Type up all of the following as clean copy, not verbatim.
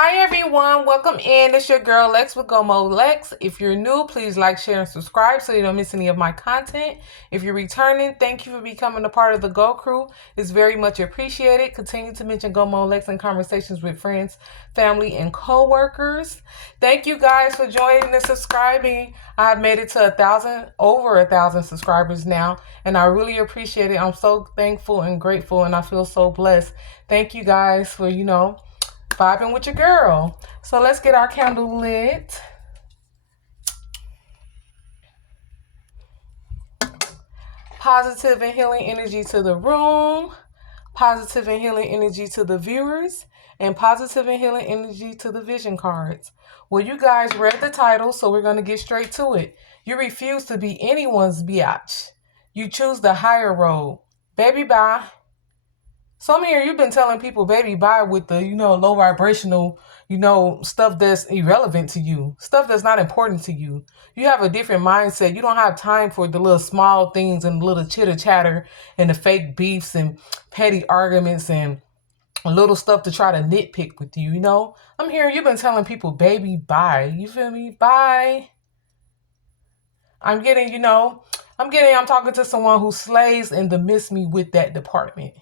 Hi everyone, welcome in. It's your girl Lex with GoMo Lex. If you're new, please like, share, and subscribe so you don't miss any of my content. If you're returning, thank you for becoming a part of the Go Crew. It's very much appreciated. Continue to mention GoMo Lex in conversations with friends, family, and co-workers. Thank you guys for joining and subscribing. I've made it to over 1,000 subscribers now, and I really appreciate it. I'm so thankful and grateful, and I feel so blessed. Thank you guys for, vibing with your girl. So let's get our candle lit. Positive and healing energy to the room. Positive and healing energy to the viewers. And positive and healing energy to the vision cards. Well, you guys read the title, so we're going to get straight to it. You refuse to be anyone's biatch. You choose the higher road. Baby, bye. Some here you've been telling people, baby, bye with the, low vibrational, stuff that's irrelevant to you, stuff that's not important to you. You have a different mindset. You don't have time for the little small things and the little chitter chatter and the fake beefs and petty arguments and little stuff to try to nitpick with you, I'm here, you've been telling people, baby, bye. You feel me? Bye. I'm talking to someone who slays and dismiss me with that department.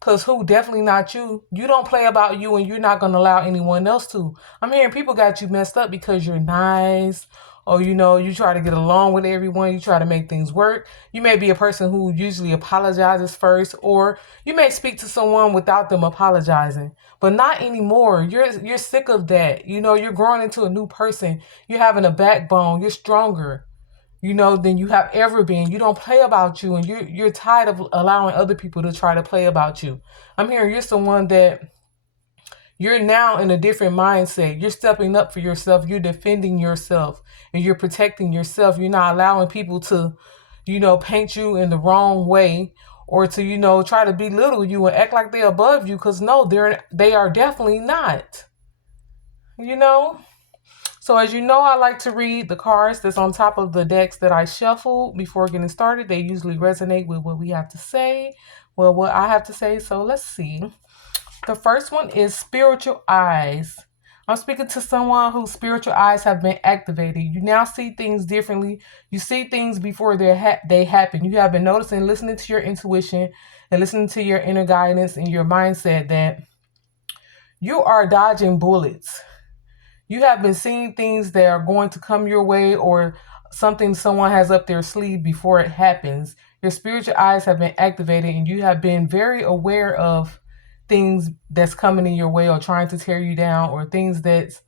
Because who? Definitely not you. You don't play about you and you're not going to allow anyone else to. I'm hearing people got you messed up because you're nice or, you try to get along with everyone. You try to make things work. You may be a person who usually apologizes first, or you may speak to someone without them apologizing, but not anymore. You're sick of that. You're growing into a new person. You're having a backbone. You're stronger, than you have ever been. You don't play about you, and you're tired of allowing other people to try to play about you. I'm hearing you're someone that you're now in a different mindset. You're stepping up for yourself. You're defending yourself and you're protecting yourself. You're not allowing people to, paint you in the wrong way or to, try to belittle you and act like they're above you. Because no, they are definitely not. So as you know, I like to read the cards that's on top of the decks that I shuffled before getting started. They usually resonate with what we have to say. Well, what I have to say. So let's see. The first one is spiritual eyes. I'm speaking to someone whose spiritual eyes have been activated. You now see things differently. You see things before they happen. You have been noticing, listening to your intuition and listening to your inner guidance and your mindset that you are dodging bullets. You have been seeing things that are going to come your way or something someone has up their sleeve before it happens. Your spiritual eyes have been activated and you have been very aware of things that's coming in your way or trying to tear you down or things that,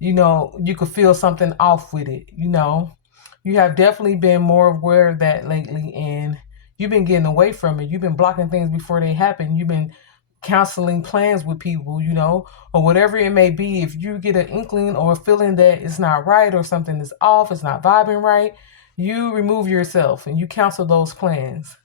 you could feel something off with it. You have definitely been more aware of that lately and you've been getting away from it. You've been blocking things before they happen. You've been counseling plans with people, or whatever it may be. If you get an inkling or a feeling that it's not right or something is off, it's not vibing right, you remove yourself and you cancel those plans.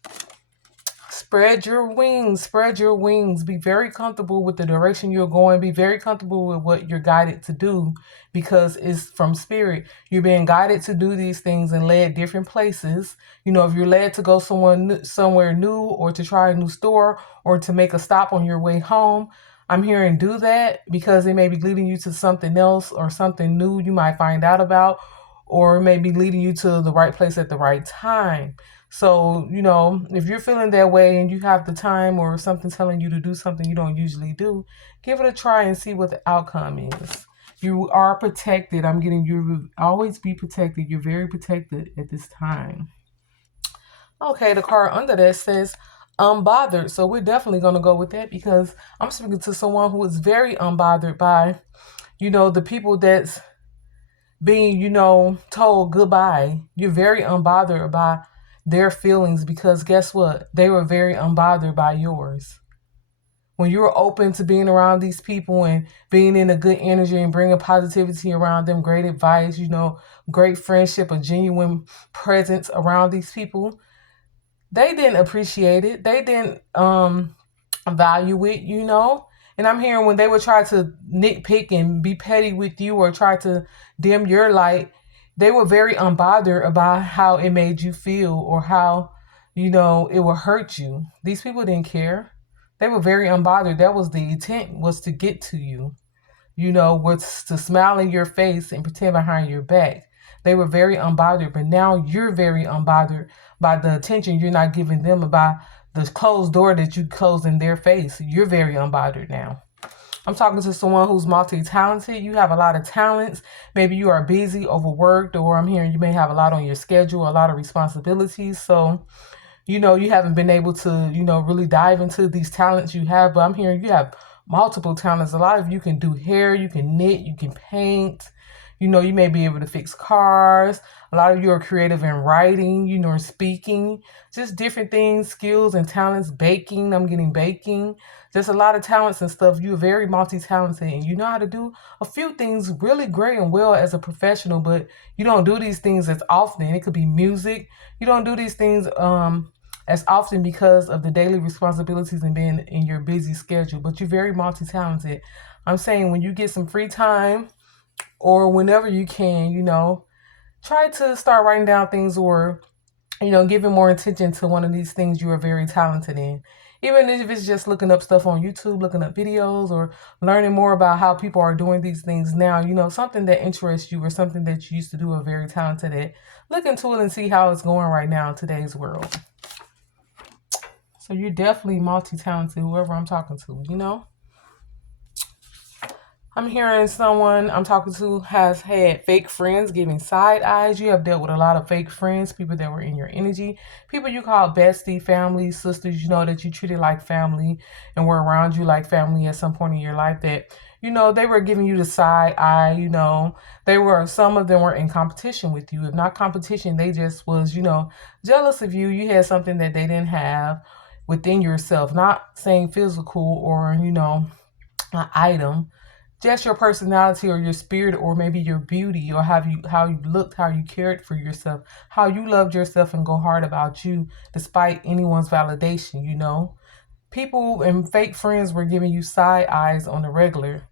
Spread your wings, spread your wings. Be very comfortable with the direction you're going. Be very comfortable with what you're guided to do because it's from spirit. You're being guided to do these things and led different places. If you're led to go somewhere new or to try a new store or to make a stop on your way home, I'm hearing do that because it may be leading you to something else or something new you might find out about, or maybe leading you to the right place at the right time. So, if you're feeling that way and you have the time or something telling you to do something you don't usually do, give it a try and see what the outcome is. You are protected. I'm getting you always be protected. You're very protected at this time. Okay, the card under that says unbothered. So we're definitely going to go with that because I'm speaking to someone who is very unbothered by, the people that's being, told goodbye. You're very unbothered by their feelings because guess what? They were very unbothered by yours. When you were open to being around these people and being in a good energy and bringing positivity around them, great advice, great friendship, a genuine presence around these people, they didn't appreciate it. They didn't value it, And I'm hearing when they would try to nitpick and be petty with you or try to dim your light, they were very unbothered about how it made you feel or how, it would hurt you. These people didn't care. They were very unbothered. That was the intent, was to get to you. was to smile in your face and pretend behind your back. They were very unbothered, but now you're very unbothered by the attention you're not giving them, about the closed door that you close in their face. You're very unbothered now. I'm talking to someone who's multi-talented. You have a lot of talents. Maybe you are busy, overworked, or I'm hearing you may have a lot on your schedule, a lot of responsibilities. So, you haven't been able to, really dive into these talents you have. But I'm hearing you have multiple talents. A lot of you can do hair, you can knit, you can paint. You may be able to fix cars. A lot of you are creative in writing, or speaking, just different things, skills and talents, baking. I'm getting baking. There's a lot of talents and stuff. You're very multi-talented and you know how to do a few things really great and well as a professional, but you don't do these things as often. It could be music. You don't do these things as often because of the daily responsibilities and being in your busy schedule, but you're very multi-talented. I'm saying when you get some free time or whenever you can, try to start writing down things or, giving more attention to one of these things you are very talented in. Even if it's just looking up stuff on YouTube, looking up videos, or learning more about how people are doing these things now, something that interests you or something that you used to do or very talented at. Look into it and see how it's going right now in today's world. So you're definitely multi-talented, whoever I'm talking to, I'm hearing someone I'm talking to has had fake friends giving side eyes. You have dealt with a lot of fake friends, people that were in your energy, people you call bestie, family, sisters, that you treated like family and were around you like family at some point in your life that, they were giving you the side eye, some of them were in competition with you. If not competition, they just was, jealous of you. You had something that they didn't have within yourself, not saying physical or, an item, just your personality or your spirit or maybe your beauty or how you looked, how you cared for yourself, how you loved yourself and go hard about you despite anyone's validation, People and fake friends were giving you side eyes on the regular,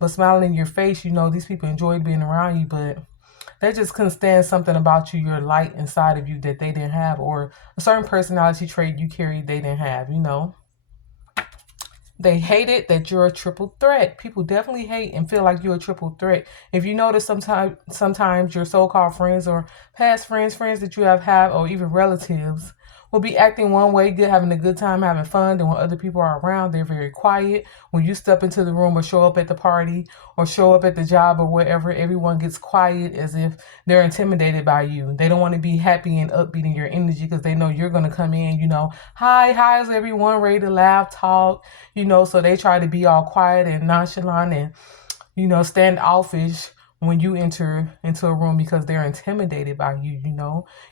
but smiling in your face, these people enjoyed being around you, but they just couldn't stand something about you, your light inside of you that they didn't have, or a certain personality trait you carried they didn't have, They hated that you're a triple threat. People definitely hate and feel like you're a triple threat. If you notice, sometimes your so-called friends or past friends that you have had, or even relatives, will be acting one way, having a good time, having fun. Then when other people are around, they're very quiet. When you step into the room or show up at the party or show up at the job or wherever, everyone gets quiet as if they're intimidated by you. They don't want to be happy and upbeat in your energy because they know you're going to come in, hi is everyone, ready to laugh, talk, so they try to be all quiet and nonchalant and, standoffish when you enter into a room because they're intimidated by you,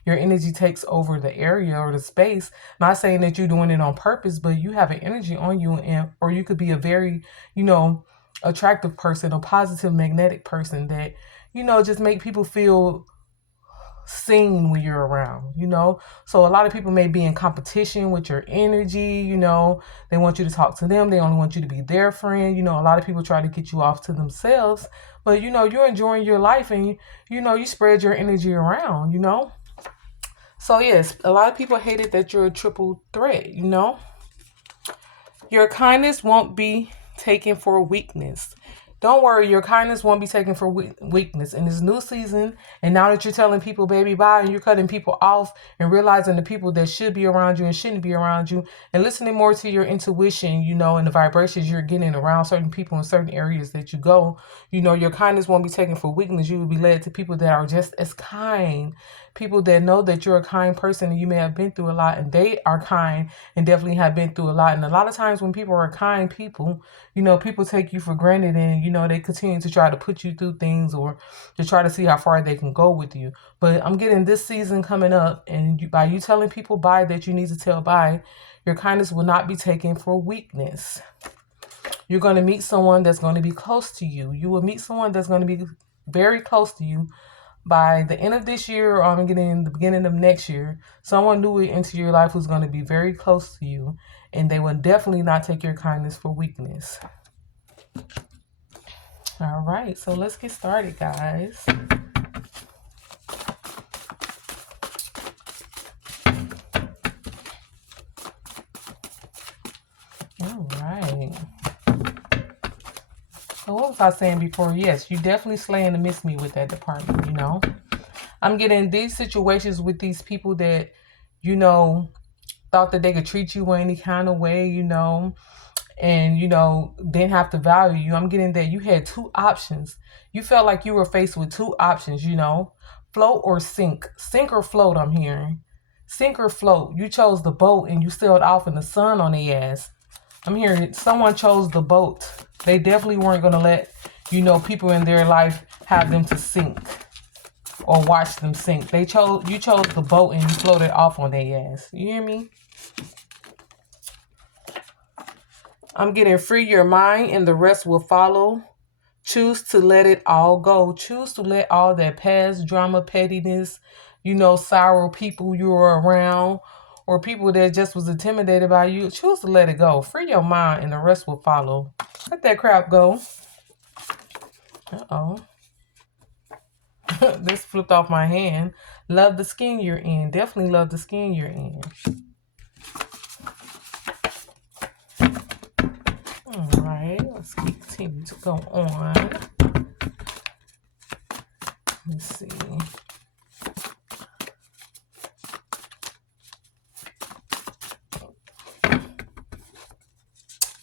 Your energy takes over the area or the space. Not saying that you're doing it on purpose, but you have an energy on you, or you could be a very, attractive person, a positive magnetic person that, just make people feel seen when you're around, So a lot of people may be in competition with your energy, They want you to talk to them. They only want you to be their friend. A lot of people try to get you off to themselves, but you're enjoying your life and you spread your energy around, So yes, a lot of people hated that you're a triple threat, Your kindness won't be taken for weakness. Don't worry, your kindness won't be taken for weakness. In this new season, and now that you're telling people, baby, bye, and you're cutting people off and realizing the people that should be around you and shouldn't be around you, and listening more to your intuition, and the vibrations you're getting around certain people in certain areas that you go, your kindness won't be taken for weakness. You will be led to people that are just as kind, people that know that you're a kind person and you may have been through a lot, and they are kind and definitely have been through a lot. And a lot of times when people are kind people, people take you for granted and, they continue to try to put you through things or to try to see how far they can go with you. But I'm getting this season coming up, and by you telling people bye that you need to tell bye, your kindness will not be taken for weakness. You're going to meet someone that's going to be close to you. You will meet someone that's going to be very close to you by the end of this year, or I'm getting in the beginning of next year. Someone new into your life who's going to be very close to you, and they will definitely not take your kindness for weakness. All right, so let's get started, guys. All right. So what was I saying before? Yes, you definitely slaying to miss me with that department, you know. I'm getting these situations with these people that, you know, thought that they could treat you any kind of way, you know, and, you know, didn't have to value you. I'm getting that you had two options. You felt like you were faced with two options, you know, float or sink. Sink or float, I'm hearing. Sink or float. You chose the boat and you sailed off in the sun on their ass. I'm hearing someone chose the boat. They definitely weren't going to let, you know, people in their life have them to sink or watch them sink. You chose the boat and you floated off on their ass. You hear me? I'm getting free your mind and the rest will follow. Choose to let it all go. Choose to let all that past drama, pettiness, you know, sour people you were around or people that just was intimidated by you. Choose to let it go. Free your mind and the rest will follow. Let that crap go. Uh-oh. This flipped off my hand. Love the skin you're in. Definitely love the skin you're in. All right. Let's continue to go on. Let's see.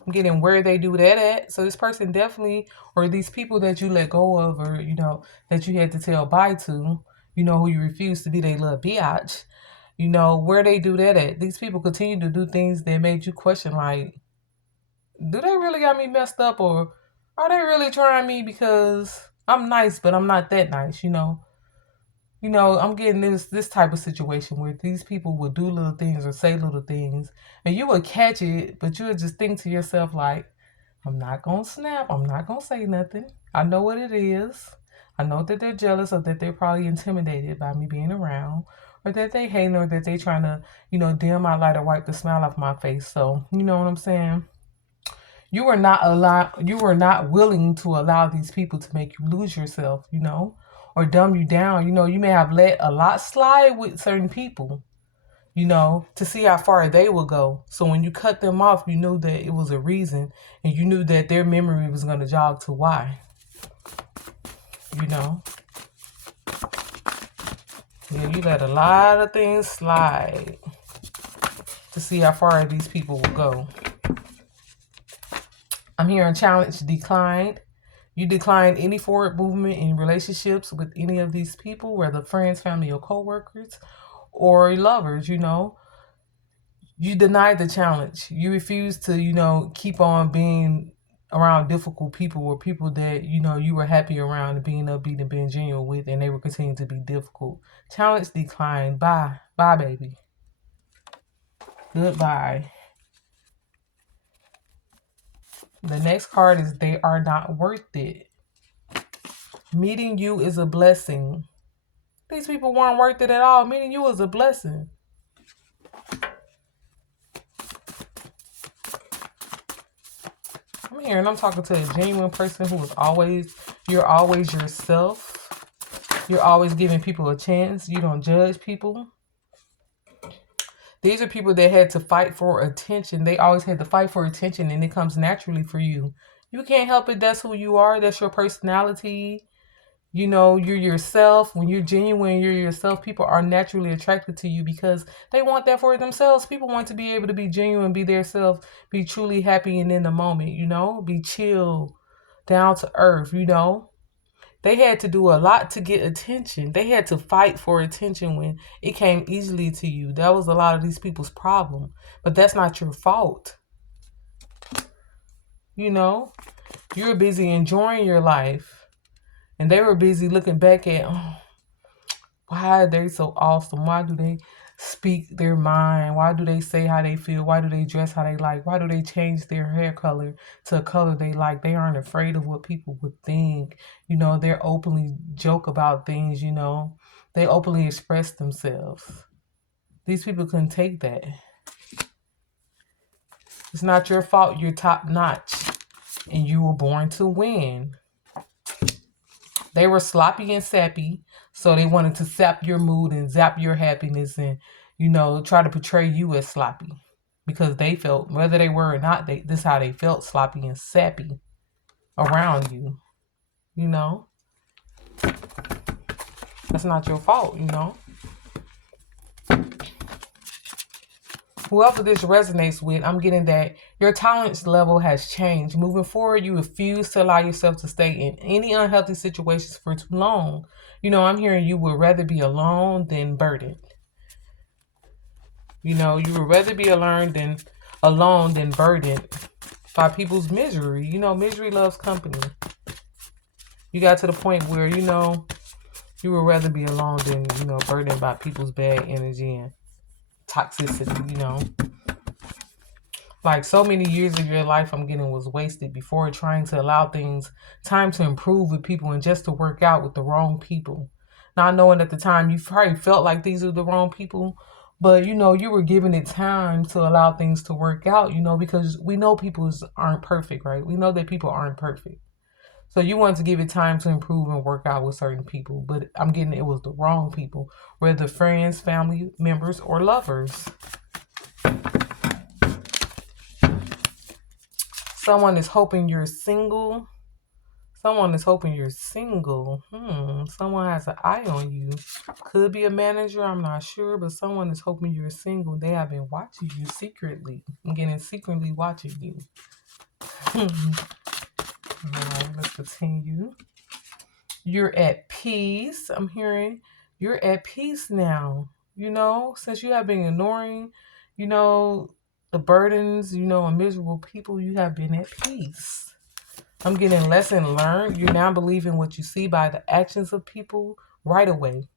I'm getting where they do that at. So this person definitely, or these people that you let go of, or, you know, that you had to tell bye to, you know, who you refused to be their little biatch, you know, where they do that at. These people continue to do things that made you question, like, do they really got me messed up, or are they really trying me because I'm nice, but I'm not that nice, you know? You know, I'm getting this type of situation where these people will do little things or say little things, and you will catch it, but you would just think to yourself like, I'm not gonna snap. I'm not gonna say nothing. I know what it is. I know that they're jealous or that they're probably intimidated by me being around, or that they hate, or that they trying to, you know, dim my light or wipe the smile off my face. So you know what I'm saying. You were not willing to allow these people to make you lose yourself, you know, or dumb you down. You know, you may have let a lot slide with certain people, you know, to see how far they will go. So when you cut them off, you knew that it was a reason, and you knew that their memory was going to jog to why, you know. Yeah, you let a lot of things slide to see how far these people will go. I'm hearing challenge declined. You declined any forward movement in relationships with any of these people, whether friends, family, or coworkers, or lovers, you know. You denied the challenge. You refused to, you know, keep on being around difficult people or people that, you know, you were happy around and being upbeat and being genuine with, and they were continuing to be difficult. Challenge declined. Bye. Bye, baby. Goodbye. The next card is they are not worth it. Meeting you is a blessing. These people weren't worth it at all. Meeting you is a blessing. I'm here and I'm talking to a genuine person who is you're always yourself. You're always giving people a chance. You don't judge people. These are people that had to fight for attention. They always had to fight for attention, and it comes naturally for you. You can't help it. That's who you are. That's your personality. You know, you're yourself. When you're genuine, you're yourself. People are naturally attracted to you because they want that for themselves. People want to be able to be genuine, be their self, be truly happy and in the moment, you know, be chill, down to earth, you know. They had to do a lot to get attention. They had to fight for attention when it came easily to you. That was a lot of these people's problem. But that's not your fault. You know, you're busy enjoying your life. And they were busy looking back at, oh, why are they so awesome? Why do they speak their mind? Why do they say how they feel? Why do they dress how they like? Why do they change their hair color to a color they like? They aren't afraid of what people would think. You know, they're openly joke about things, you know. They openly express themselves. These people couldn't take that. It's not your fault. You're top notch. And you were born to win. They were sloppy and sappy, so they wanted to sap your mood and zap your happiness and, you know, try to portray you as sloppy because they felt, whether they were or not, this is how they felt, sloppy and sappy. around you, you know? That's not your fault, you know? Whoever this resonates with, I'm getting that your tolerance level has changed. Moving forward, you refuse to allow yourself to stay in any unhealthy situations for too long. I'm hearing you would rather be alone than burdened. You would rather be alone than burdened by people's misery. Misery loves company. You got to the point where, you would rather be alone than, burdened by people's bad energy and toxicity. Like so many years of your life I'm getting was wasted before trying to allow things time to improve with people and just to work out with the wrong people. Not knowing at the time you probably felt like these are the wrong people, but you were giving it time to allow things to work out, because we know people aren't perfect, right? We know that people aren't perfect. So you wanted to give it time to improve and work out with certain people, but I'm getting it was the wrong people, whether friends, family members, or lovers. Someone is hoping you're single. Someone is hoping you're single. Someone has an eye on you. Could be a manager, I'm not sure, but someone is hoping you're single. They have been watching you secretly. I'm getting secretly watching you. All right, let's continue. You're at peace. I'm hearing you're at peace now. Since you have been ignoring, you know, the burdens, and miserable people, you have been at peace. I'm getting lesson learned. You're now believing what you see by the actions of people right away.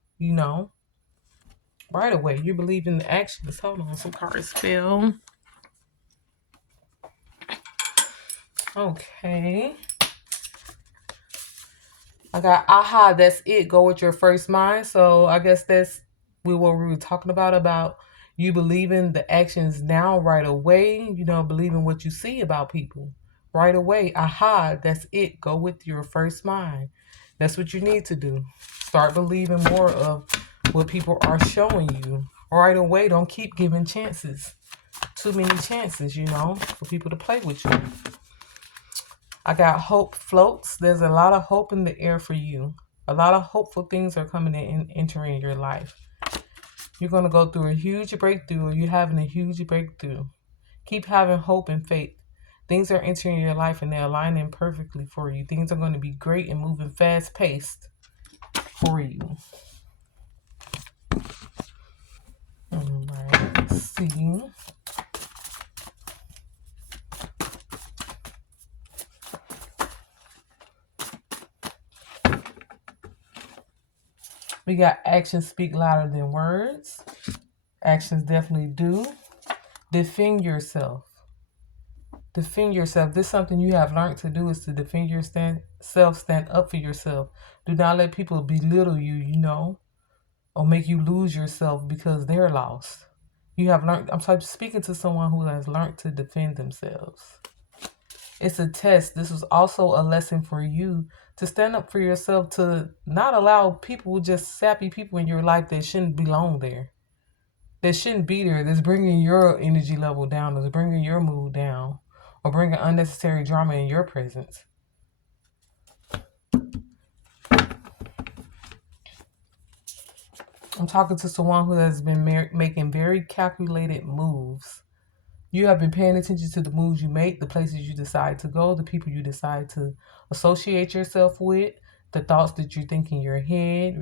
Right away. You believe in the actions. Hold on, some cards fell. Okay. I got aha, that's it. Go with your first mind. So I guess that's what we were talking about you believing the actions now right away, believing what you see about people right away. Aha, that's it. Go with your first mind. That's what you need to do. Start believing more of what people are showing you right away. Don't keep giving chances. Too many chances, for people to play with you. I got hope floats. There's a lot of hope in the air for you. A lot of hopeful things are coming in and entering your life. You're going to go through a huge breakthrough, or you're having a huge breakthrough. Keep having hope and faith. Things are entering your life and they're aligning perfectly for you. Things are going to be great and moving fast paced for you. All right, let's see. We got actions speak louder than words. Actions definitely do. Defend yourself. Defend yourself. This is something you have learned to do, is to defend yourself, stand up for yourself. Do not let people belittle you, or make you lose yourself because they're lost. You have learned, speaking to someone who has learned to defend themselves. It's a test. This was also a lesson for you to stand up for yourself, to not allow people, just sappy people in your life that shouldn't belong there. That shouldn't be there. That's bringing your energy level down. That's bringing your mood down. Or bringing unnecessary drama in your presence. I'm talking to someone who has been making very calculated moves. You have been paying attention to the moves you make, the places you decide to go, the people you decide to associate yourself with, the thoughts that you think in your head.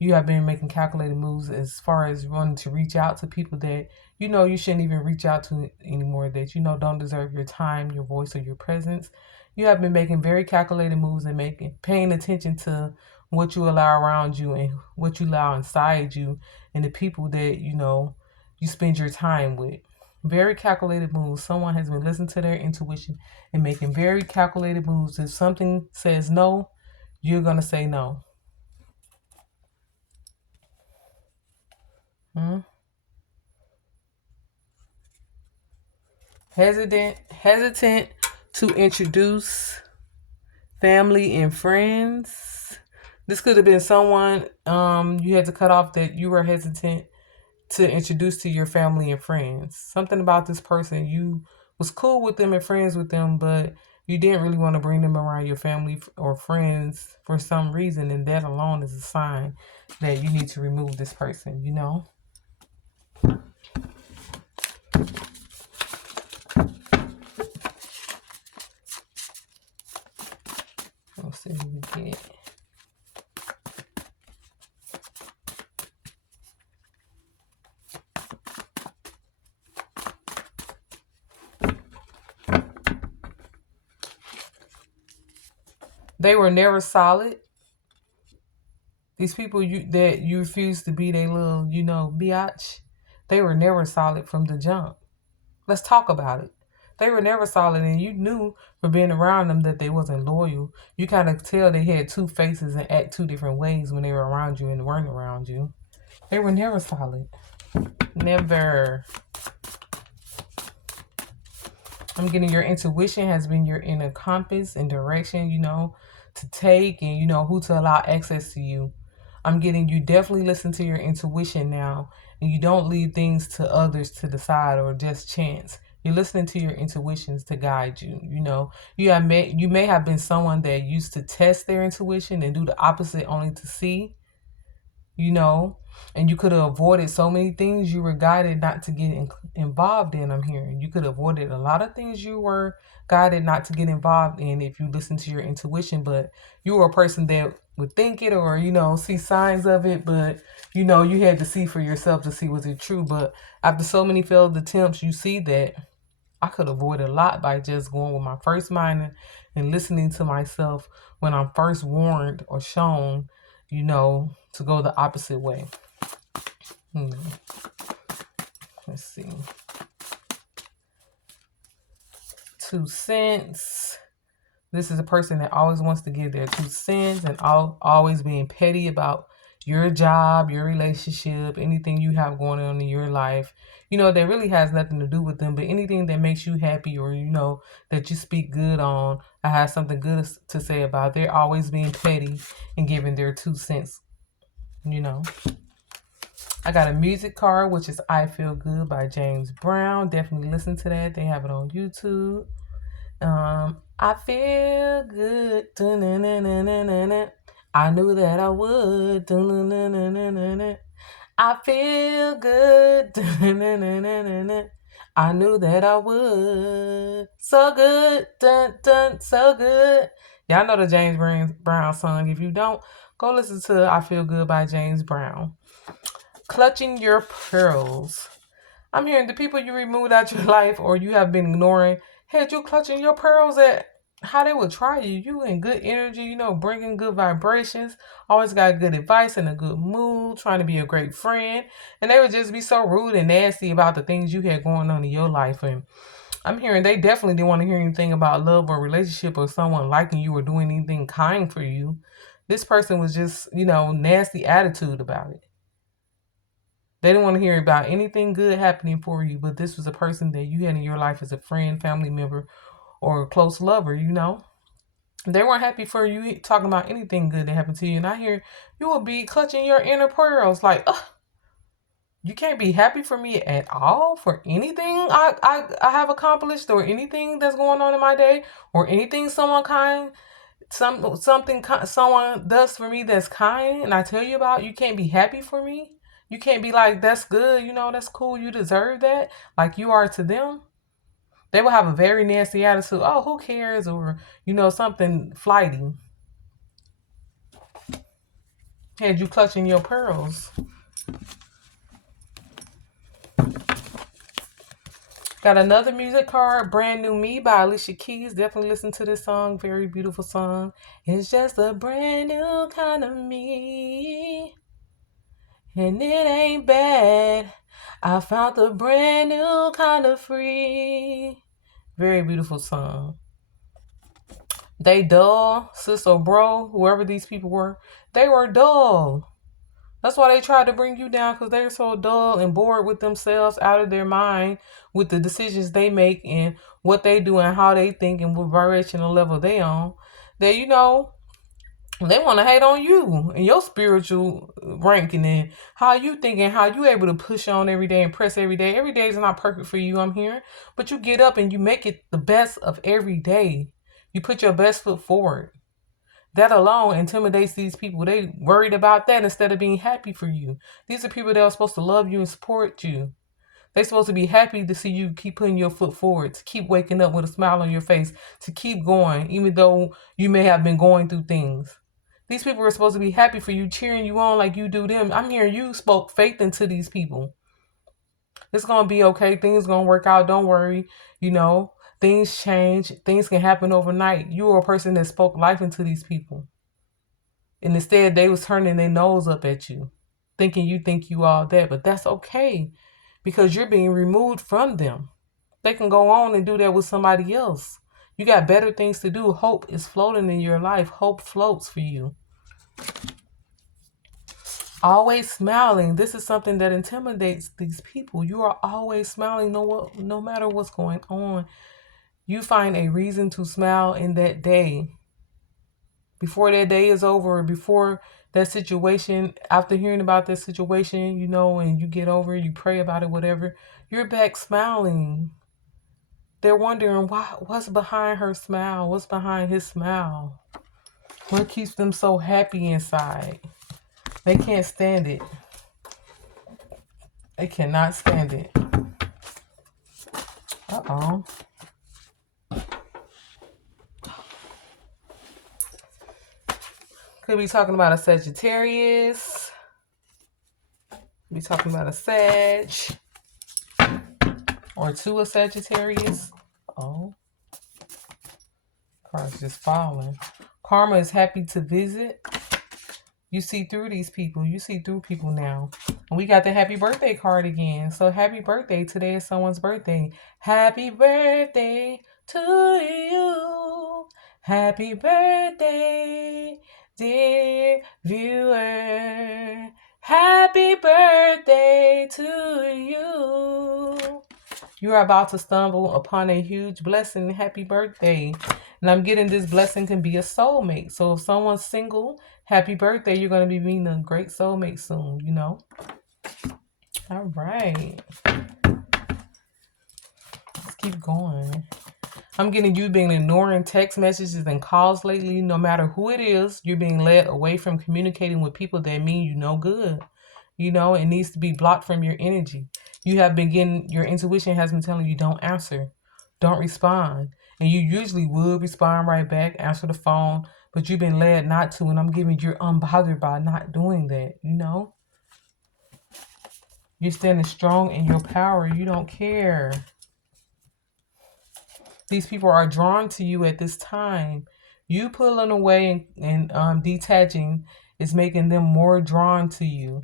You have been making calculated moves as far as wanting to reach out to people that you shouldn't even reach out to anymore, that don't deserve your time, your voice, or your presence. You have been making very calculated moves and paying attention to what you allow around you and what you allow inside you and the people that you spend your time with. Very calculated moves. Someone has been listening to their intuition and making very calculated moves. If something says no, you're going to say no. Hesitant to introduce family and friends. This could have been someone you had to cut off, that you were hesitant to introduce to your family and friends. Something about this person, you was cool with them and friends with them, but You didn't really want to bring them around your family or friends for some reason, and that alone is a sign that you need to remove this person, you know? Let's see what we get. They were never solid. These people that you refuse to be their little, biatch, they were never solid from the jump. Let's talk about it. They were never solid, and you knew from being around them that they wasn't loyal. You kind of tell they had two faces and act two different ways when they were around you and weren't around you. They were never solid. Never. I'm getting your intuition has been your inner compass and direction, to take and, who to allow access to you. I'm getting you definitely listen to your intuition now, and you don't leave things to others to decide or just chance. You're listening to your intuitions to guide you. You may have been someone that used to test their intuition and do the opposite only to see, and you could have avoided so many things you were guided not to get involved in. I'm hearing you could have avoided a lot of things you were guided not to get involved in if you listen to your intuition, but you were a person that would think it or see signs of it, but you had to see for yourself to see was it true. But after so many failed attempts, you see that I could avoid a lot by just going with my first mind and listening to myself when I'm first warned or shown, to go the opposite way. Let's see. 2 cents. This is a person that always wants to give their 2 cents and always being petty about your job, your relationship, anything you have going on in your life. That really has nothing to do with them, but anything that makes you happy or, that you speak good on, I have something good to say about. They're always being petty and giving their 2 cents, I got a music card, which is I Feel Good by James Brown. Definitely listen to that. They have it on YouTube. I feel good. I knew that I would. I feel good. I knew that I would. So good. Dun, dun, so good. Y'all know the James Brown song. If you don't, go listen to I Feel Good by James Brown. Clutching your pearls. I'm hearing the people you removed out your life or you have been ignoring had you clutching your pearls at how they would try you. You in good energy, bringing good vibrations, always got good advice and a good mood, trying to be a great friend. And they would just be so rude and nasty about the things you had going on in your life. And I'm hearing they definitely didn't want to hear anything about love or relationship or someone liking you or doing anything kind for you. This person was just, nasty attitude about it. They didn't want to hear about anything good happening for you, but this was a person that you had in your life as a friend, family member, or a close lover, They weren't happy for you talking about anything good that happened to you. And I hear you will be clutching your inner pearls like, ugh, you can't be happy for me at all for anything I have accomplished or anything that's going on in my day or anything someone someone does for me that's kind and I tell you about. You can't be happy for me. You can't be like, that's good, that's cool, you deserve that, like you are to them. They will have a very nasty attitude. Oh, who cares? Or, something flighty. Had you clutching your pearls. Got another music card, Brand New Me by Alicia Keys. Definitely listen to this song. Very beautiful song. It's just a brand new kind of me. And it ain't bad. I found the brand new kind of free. Very beautiful song. They dull, sis or bro, whoever these people were, they were dull. That's why they tried to bring you down, because they're so dull and bored with themselves, out of their mind, with the decisions they make and what they do and how they think and what vibrational level they on. That, they want to hate on you and your spiritual ranking and how you think and how you able to push on every day and press every day. Every day is not perfect for you, I'm hearing. But you get up and you make it the best of every day. You put your best foot forward. That alone intimidates these people. They worried about that instead of being happy for you. These are people that are supposed to love you and support you. They're supposed to be happy to see you keep putting your foot forward, to keep waking up with a smile on your face, to keep going, even though you may have been going through things. These people are supposed to be happy for you, cheering you on like you do them. I'm hearing you spoke faith into these people. It's going to be okay. Things going to work out. Don't worry. You know, things change. Things can happen overnight. You are a person that spoke life into these people. And instead, they was turning their nose up at you, thinking you think you all that. But that's okay because you're being removed from them. They can go on and do that with somebody else. You got better things to do. Hope is floating in your life. Hope floats for you. Always smiling. This is something that intimidates these people. You are always smiling no matter what's going on. You find a reason to smile in that day. Before that day is over, before that situation, after hearing about that situation, you know, and you get over it, you pray about it, whatever, you're back smiling. They're wondering what's behind her smile? What's behind his smile? What keeps them so happy inside? They can't stand it. They cannot stand it. Uh-oh. Could be talking about a Sagittarius. Could be talking about a Sag. Or two of Sagittarius. Oh. Card's just falling. Karma is happy to visit. You see through these people. You see through people now. And we got the happy birthday card again. So happy birthday. Today is someone's birthday. Happy birthday to you. Happy birthday, dear viewer. Happy birthday to you. You are about to stumble upon a huge blessing. Happy birthday. And I'm getting this blessing can be a soulmate. So if someone's single, happy birthday. You're going to be meeting a great soulmate soon, you know. All right. Let's keep going. I'm getting you being ignoring text messages and calls lately. No matter who it is, you're being led away from communicating with people that mean you no good. You know, it needs to be blocked from your energy. You have been getting, your intuition has been telling you don't answer, don't respond. And you usually would respond right back, answer the phone, but you've been led not to. And I'm giving you're unbothered by not doing that, you know? You're standing strong in your power. You don't care. These people are drawn to you at this time. You pulling away and detaching is making them more drawn to you.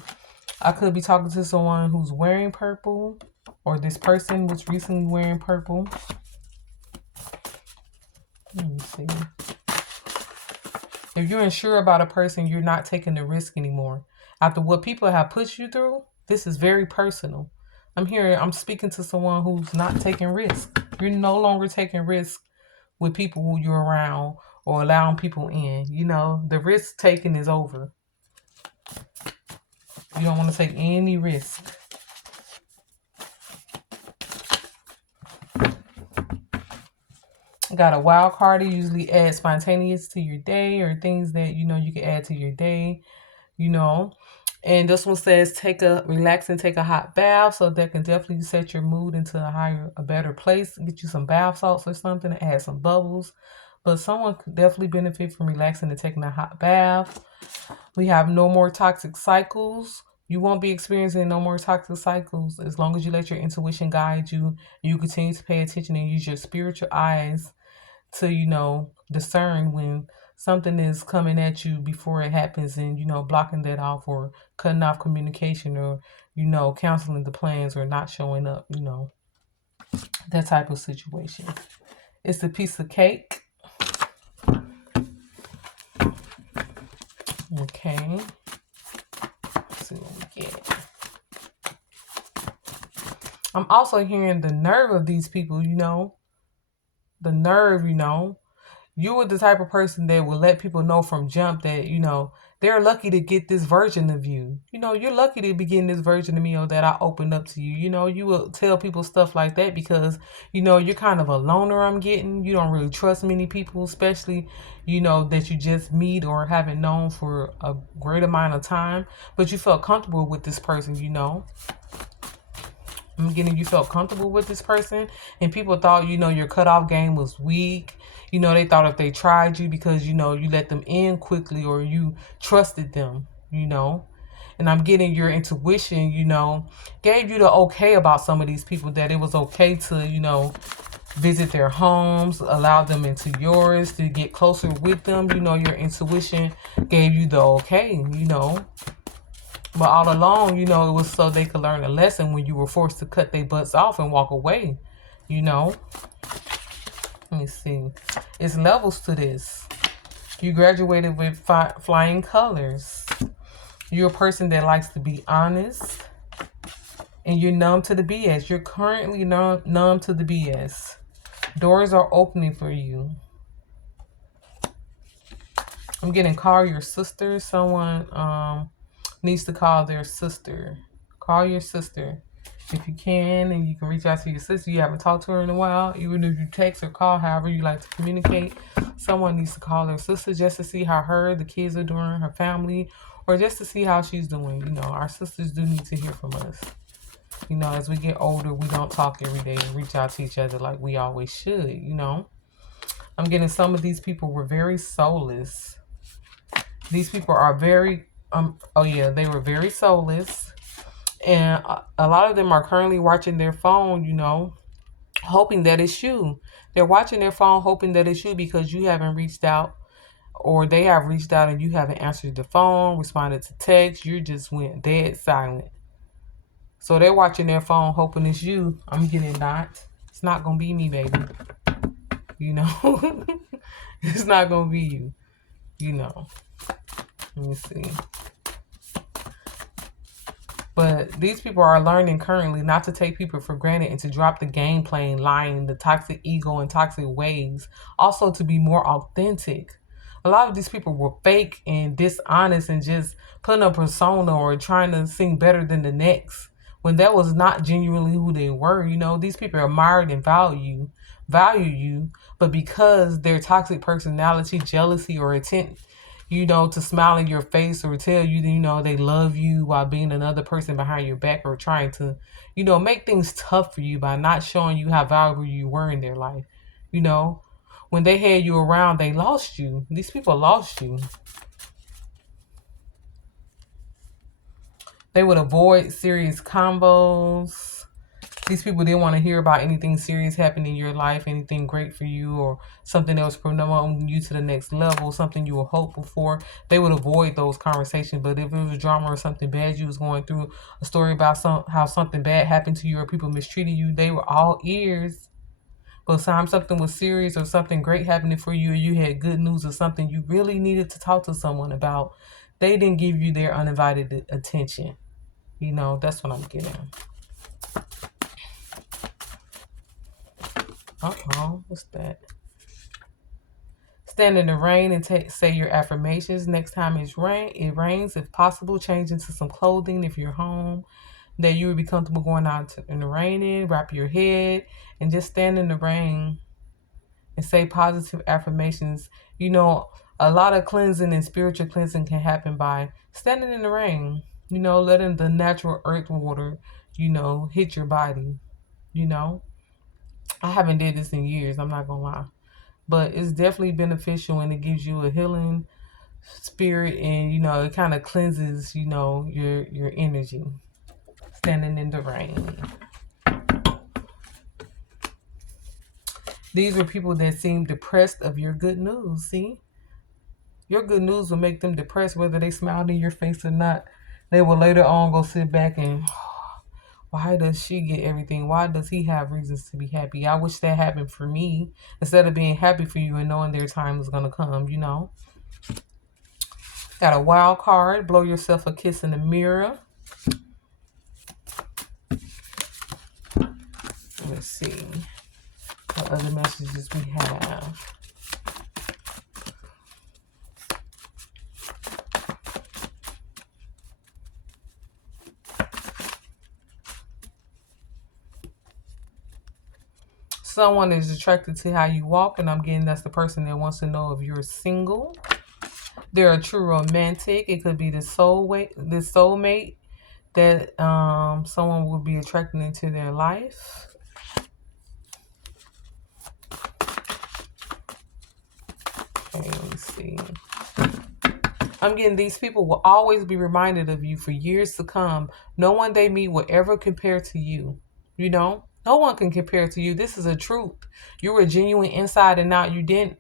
I could be talking to someone who's wearing purple, or this person was recently wearing purple. Let me see. If you're unsure about a person, you're not taking the risk anymore. After what people have put you through, this is very personal. I'm speaking to someone who's not taking risks. You're no longer taking risks with people who you're around or allowing people in. You know, the risk taking is over. You don't want to take any risk. Got a wild card. It usually adds spontaneous to your day or things that, you know, you can add to your day, you know. And this one says relax and take a hot bath. So that can definitely set your mood into a better place. Get you some bath salts or something to add some bubbles. But someone could definitely benefit from relaxing and taking a hot bath. We have no more toxic cycles. You won't be experiencing no more toxic cycles as long as you let your intuition guide you. You continue to pay attention and use your spiritual eyes to, you know, discern when something is coming at you before it happens and, you know, blocking that off or cutting off communication or, you know, canceling the plans or not showing up, you know, that type of situation. It's a piece of cake. Okay. Let's see what we get. I'm also hearing the nerve of these people, you know. The nerve, you know. You were the type of person that would let people know from jump that, they're lucky to get this version of you. You're lucky to be getting this version of me or that I opened up to you. You will tell people stuff like that because, you're kind of a loner, I'm getting. You don't really trust many people, especially, that you just meet or haven't known for a great amount of time. But you felt comfortable with this person. I'm getting you felt comfortable with this person, and people thought, your cutoff game was weak. They thought if they tried you because, you let them in quickly or you trusted them. And I'm getting your intuition, gave you the okay about some of these people, that it was okay to, visit their homes, allow them into yours, to get closer with them. Your intuition gave you the okay. But all along, it was so they could learn a lesson when you were forced to cut their butts off and walk away. Let me see. It's levels to this. You graduated with flying colors. You're a person that likes to be honest. And you're numb to the BS. You're currently numb to the BS. Doors are opening for you. I'm getting call your sister. Someone needs to call their sister. Call your sister if you can, and you can reach out to your sister. You haven't talked to her in a while. Even if you text or call, however you like to communicate, someone needs to call their sister just to see how the kids are doing, her family, or just to see how she's doing. Our sisters do need to hear from us. As we get older, we don't talk every day and reach out to each other like we always should. I'm getting some of these people were very soulless. These people are very they were very soulless, and a lot of them are currently watching their phone, hoping that it's you. They're watching their phone hoping that it's you because you haven't reached out, or they have reached out and you haven't answered the phone, responded to text. You just went dead silent. So they're watching their phone hoping it's you. I'm getting not. It's not gonna be me, baby. It's not gonna be you. Let me see. But these people are learning currently not to take people for granted and to drop the game playing, lying, the toxic ego and toxic ways. Also to be more authentic. A lot of these people were fake and dishonest and just putting a persona or trying to seem better than the next, when that was not genuinely who they were. These people admired and value you, but because their toxic personality, jealousy, or intent, to smile in your face or tell you that, they love you while being another person behind your back, or trying to, make things tough for you by not showing you how valuable you were in their life. When they had you around, they lost you. These people lost you. They would avoid serious combos. These people didn't want to hear about anything serious happening in your life, anything great for you, or something that was promoting you to the next level, something you were hopeful for. They would avoid those conversations. But if it was drama or something bad you was going through, a story about how something bad happened to you or people mistreated you, they were all ears. But sometimes something was serious or something great happening for you, or you had good news or something you really needed to talk to someone about, they didn't give you their undivided attention. That's what I'm getting. What's that? Stand in the rain and say your affirmations. Next time it rains, if possible, change into some clothing if you're home that you would be comfortable going out in the rain. Wrap your head and just stand in the rain and say positive affirmations. A lot of cleansing and spiritual cleansing can happen by standing in the rain. Letting the natural earth water, hit your body. I haven't did this in years, I'm not gonna lie. But it's definitely beneficial, and it gives you a healing spirit, and it kind of cleanses, your energy. Standing in the rain. These were people that seemed depressed of your good news. See? Your good news will make them depressed whether they smiled in your face or not. They will later on go sit back and, why does she get everything? Why does he have reasons to be happy? I wish that happened for me. Instead of being happy for you and knowing their time is going to come, Got a wild card. Blow yourself a kiss in the mirror. Let's see what other messages we have. Someone is attracted to how you walk, and I'm getting that's the person that wants to know if you're single. They're a true romantic. It could be this soulmate that someone will be attracted into their life. Okay, let me see. I'm getting these people will always be reminded of you for years to come. No one they meet will ever compare to you. You know, no one can compare to you. This is a truth. You were genuine inside and out. You didn't,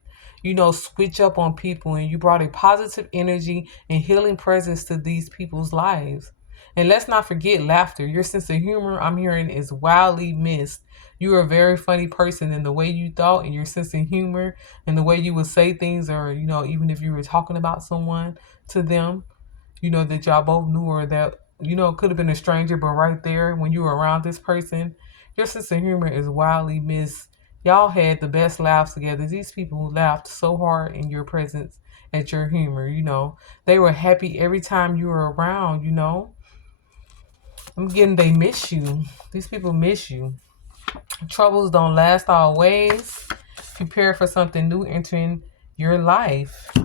switch up on people, and you brought a positive energy and healing presence to these people's lives. And let's not forget laughter. Your sense of humor, I'm hearing, is wildly missed. You are a very funny person, and the way you thought and your sense of humor and the way you would say things, or, even if you were talking about someone to them, that y'all both knew, or that, it could have been a stranger, but right there when you were around this person, your sense of humor is wildly missed. Y'all had the best laughs together. These people who laughed so hard in your presence at your humor, they were happy every time you were around. I'm getting they miss you. These people miss you. Troubles don't last always. Prepare for something new entering your life.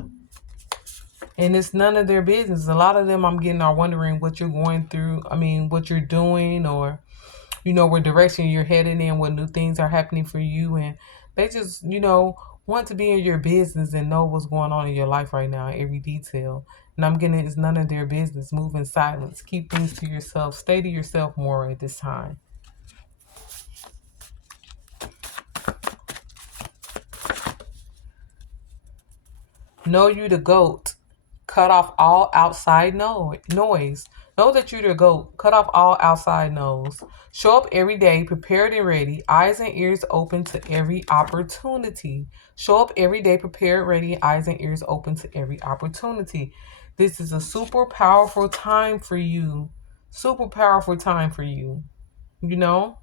And it's none of their business. A lot of them I'm getting are wondering what you're going through. I mean, what you're doing, or, what direction you're heading in, what new things are happening for you. And they just, want to be in your business and know what's going on in your life right now, every detail. And I'm getting it's none of their business. Move in silence. Keep things to yourself. Stay to yourself more at this time. Know you the GOAT. Cut off all outside noise. Know that you're the GOAT. Cut off all outside noise. Show up every day, prepared and ready, eyes and ears open to every opportunity. Show up every day, prepared, ready, eyes and ears open to every opportunity. This is a super powerful time for you. Super powerful time for you. You know?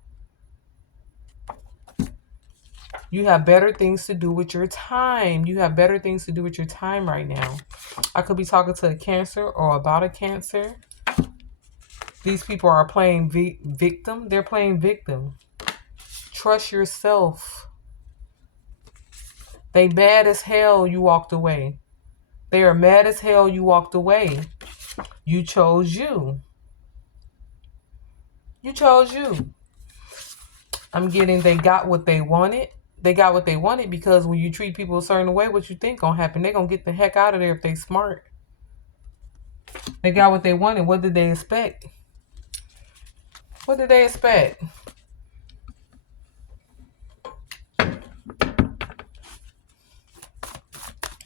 You have better things to do with your time. You have better things to do with your time right now. I could be talking to a Cancer or about a Cancer. These people are playing victim. They're playing victim. Trust yourself. They mad as hell you walked away. They are mad as hell you walked away. You chose you. You chose you. I'm getting they got what they wanted. They got what they wanted because when you treat people a certain way, what you think gonna happen? They're gonna get the heck out of there if they smart. They got what they wanted. What did they expect? What did they expect?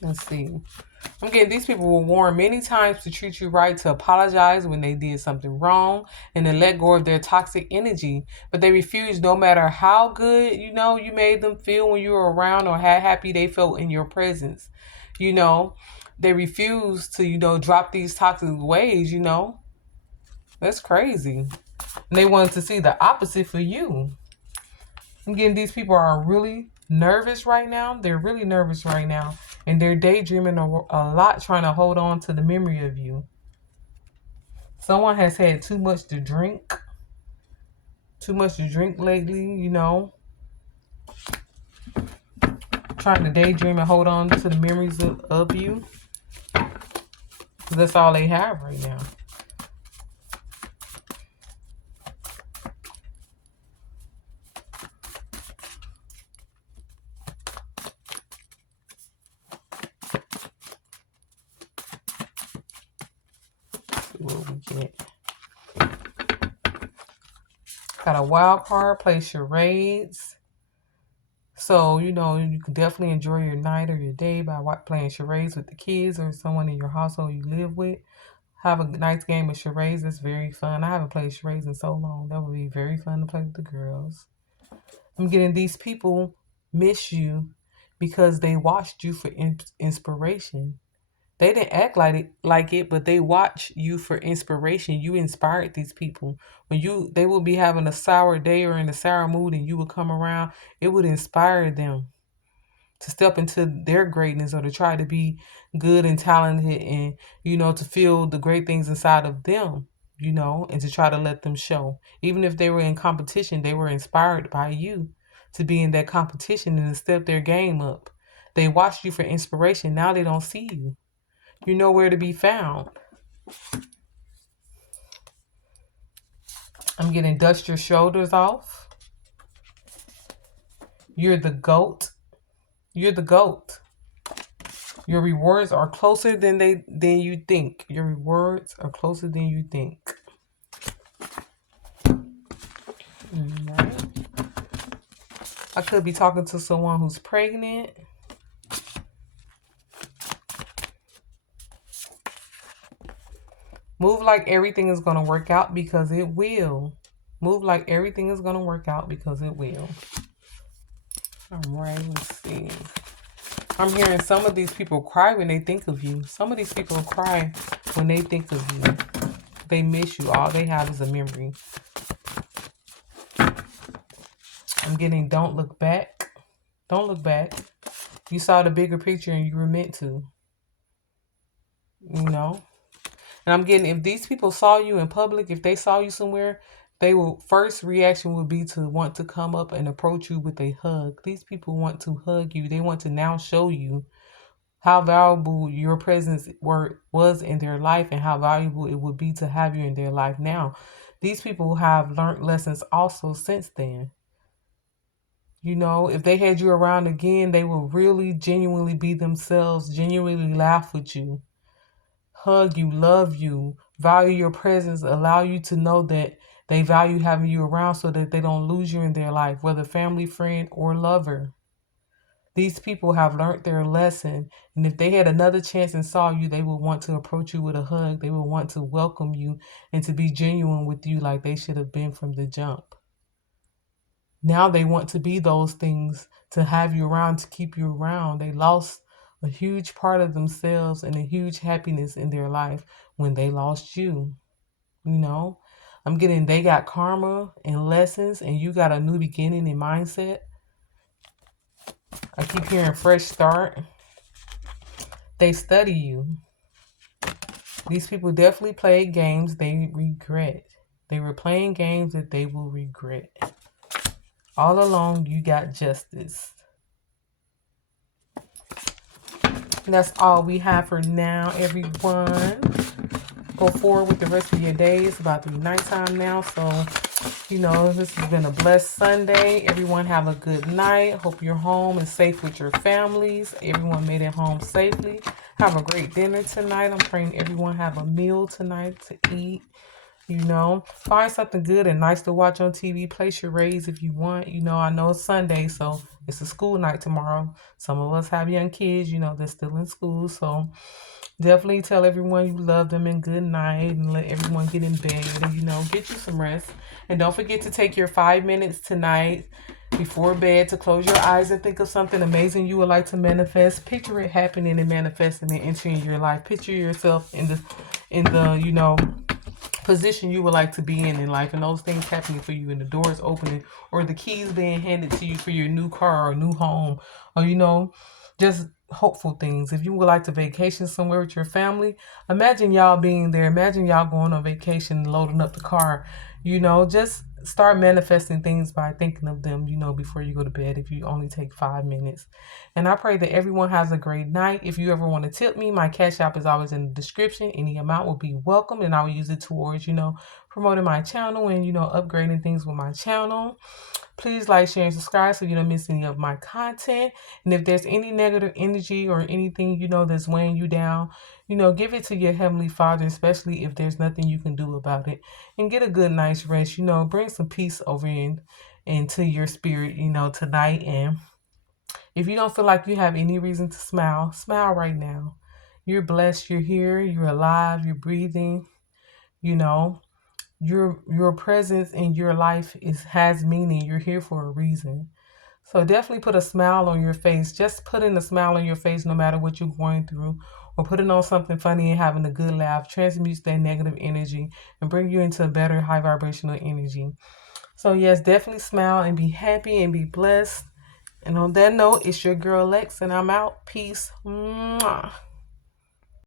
Let's see. I'm getting these people were warned many times to treat you right, to apologize when they did something wrong, and to let go of their toxic energy. But they refused, no matter how good, you made them feel when you were around, or how happy they felt in your presence. They refused to, drop these toxic ways. That's crazy. And they wanted to see the opposite for you. I'm getting these people are really nervous right now. They're really nervous right now. And they're daydreaming a lot, trying to hold on to the memory of you. Someone has had too much to drink. Too much to drink lately, Trying to daydream and hold on to the memories of you. That's all they have right now. What we get. Got a wild card, play charades. So, you can definitely enjoy your night or your day by playing charades with the kids or someone in your household you live with. Have a nice game of charades. It's very fun. I haven't played charades in so long. That would be very fun to play with the girls. I'm getting these people miss you because they watched you for inspiration. They didn't act like it, but they watch you for inspiration. You inspired these people. When they would be having a sour day or in a sour mood, and you would come around, it would inspire them to step into their greatness, or to try to be good and talented, and to feel the great things inside of them, and to try to let them show. Even if they were in competition, they were inspired by you to be in that competition and to step their game up. They watched you for inspiration. Now they don't see you. You're nowhere to be found. I'm getting dust your shoulders off. You're the GOAT. You're the GOAT. Your rewards are closer than you think. Your rewards are closer than you think. Right. I could be talking to someone who's pregnant. Move like everything is going to work out because it will. Move like everything is going to work out because it will. All right, let's see. I'm hearing some of these people cry when they think of you. Some of these people cry when they think of you. They miss you. All they have is a memory. I'm getting don't look back. Don't look back. You saw the bigger picture and you were meant to. You know? And I'm getting, if these people saw you in public, if they saw you somewhere, they will, first reaction would be to want to come up and approach you with a hug. These people want to hug you. They want to now show you how valuable your presence was in their life and how valuable it would be to have you in their life now. These people have learned lessons also since then. You know, if they had you around again, they will really genuinely be themselves, genuinely laugh with you, hug you, love you, value your presence, allow you to know that they value having you around so that they don't lose you in their life, whether family, friend, or lover. These people have learned their lesson, and if they had another chance and saw you, they would want to approach you with a hug. They would want to welcome you and to be genuine with you like they should have been from the jump. Now they want to be those things, to have you around, to keep you around. They lost a huge part of themselves and a huge happiness in their life when they lost you. You know, I'm getting, they got karma and lessons, and you got a new beginning and mindset. I keep hearing fresh start. They study you. These people definitely played games they regret. They were playing games that they will regret. All along, you got justice. And that's all we have for now, everyone. Go forward with the rest of your day. It's about to be nighttime now, so you know, this has been a blessed Sunday. Everyone have a good night. Hope you're home and safe with your families. Everyone made it home safely. Have a great dinner tonight. I'm praying everyone have a meal tonight to eat. You know, find something good and nice to watch on TV. Play charades if you want. You know, I know it's Sunday, so it's a school night tomorrow. Some of us have young kids, you know, they're still in school. So definitely tell everyone you love them and good night, and let everyone get in bed and, you know, get you some rest. And don't forget to take your 5 minutes tonight before bed to close your eyes and think of something amazing you would like to manifest. Picture it happening and manifesting and entering your life. Picture yourself in the you know, position you would like to be in life, and those things happening for you, and the doors opening, or the keys being handed to you for your new car or new home, or, you know, just hopeful things. If you would like to vacation somewhere with your family, imagine y'all being there. Imagine y'all going on vacation, loading up the car. You know, just start manifesting things by thinking of them, you know, before you go to bed, if you only take 5 minutes. And I pray that everyone has a great night. If you ever want to tip me, my Cash App is always in the description. Any amount will be welcome, and I will use it towards, you know, promoting my channel and, you know, upgrading things with my channel. Please like, share, and subscribe so you don't miss any of my content. And if there's any negative energy or anything, you know, that's weighing you down, you know, give it to your Heavenly Father, especially if there's nothing you can do about it. And get a good night's rest, you know, bring some peace over into your spirit, you know, tonight. And if you don't feel like you have any reason to smile, smile right now. You're blessed, you're here, you're alive, you're breathing, you know. Your presence in your life has meaning. You're here for a reason. So definitely put a smile on your face. Just putting a smile on your face no matter what you're going through, or putting on something funny and having a good laugh transmutes that negative energy and bring you into a better high vibrational energy. So yes, definitely smile and be happy and be blessed. And on that note, it's your girl Lex, and I'm out. Peace. Mwah.